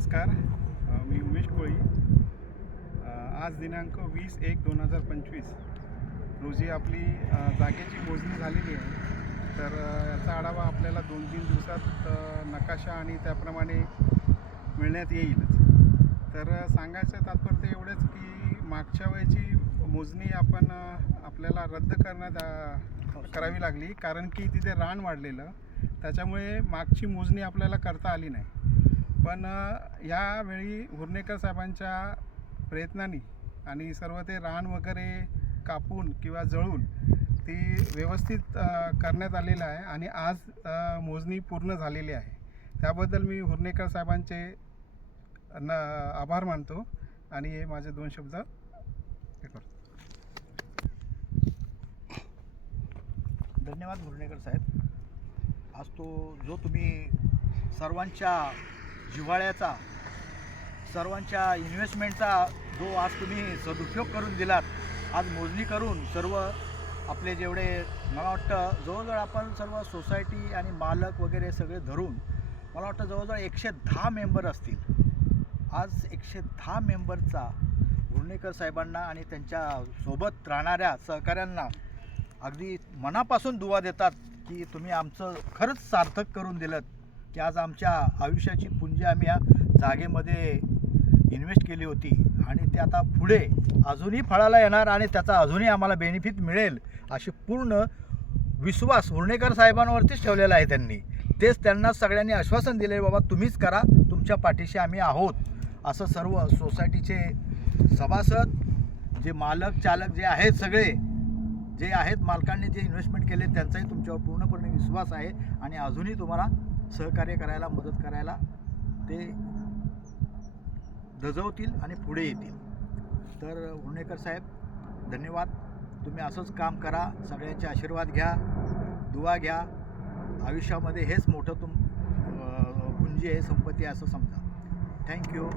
नमस्कार. मी उमेश कोळी. आज दिनांक वीस एक दोन हजार पंचवीस. रोजी आपली जागेची मोजणी झालेली आहे. तर याचा आढावा आपल्याला दोन तीन दिवसात नकाशा आणि त्याप्रमाणे मिळण्यात येईलच तर सांगायचं तात्पर्य एवढंच की मागच्या वेळेची मोजणी आपण आपल्याला रद्द करण्यात करावी लागली. कारण की तिथे रान वाढलेलं. त्याच्यामुळे मागची मोजणी आपल्याला करता आली नाही. पण यावेळी हुर्नेकर साहेबांच्या प्रयत्नांनी आणि सर्व ते रान वगैरे कापून किंवा जळून ती व्यवस्थित करण्यात आलेलं आहे आणि आज मोजणी पूर्ण झालेली आहे. त्याबद्दल मी हुर्नेकर साहेबांचे न आभार मानतो आणि हे माझे दोन शब्द हे करतो. धन्यवाद हुर्नेकर साहेब. आज तो जो तुम्ही सर्वांच्या जिव्हाळ्याचा सर्वांच्या इन्व्हेस्टमेंटचा जो आज तुम्ही सदुपयोग करून दिलात आज मोजणी करून सर्व आपले जेवढे मला वाटतं जवळजवळ आपण सर्व सोसायटी आणि मालक वगैरे सगळे धरून मला वाटतं जवळजवळ एकशे दहा मेंबर असतील. आज एकशे दहा मेंबरचा गुर्णेकर साहेबांना आणि त्यांच्यासोबत राहणाऱ्या सहकाऱ्यांना अगदी मनापासून दुवा देतात की तुम्ही आमचं खरंच सार्थक करून दिलं की आज आमच्या आयुष्याची पुंजी आम्ही या जागेमध्ये इन्व्हेस्ट केली होती. आणि ते आता पुढे अजूनही फळाला येणार आणि त्याचा अजूनही आम्हाला बेनिफिट मिळेल अशी पूर्ण विश्वास हुर्णेकर साहेबांवरतीच ठेवलेला आहे त्यांनी. तेच त्यांना सगळ्यांनी आश्वासन दिले बाबा तुम्हीच करा. तुमच्या पाठीशी आम्ही आहोत. असं सर्व सोसायटीचे सभासद जे मालक चालक जे आहेत सगळे जे आहेत मालकांनी जे इन्व्हेस्टमेंट केले त्यांचाही तुमच्यावर पूर्णपणे विश्वास आहे. आणि अजूनही तुम्हाला सहकार्य करायला मदत करायला ते धजवतील आणि पुढे येतील. तर हुर्णेकर साहेब धन्यवाद. तुम्ही असंच काम करा सगळ्यांचे आशीर्वाद घ्या दुवा घ्या. आयुष्यामध्ये हेच मोठं तुम पुंजी आहे संपत्ती आहे असं समजा. थँक्यू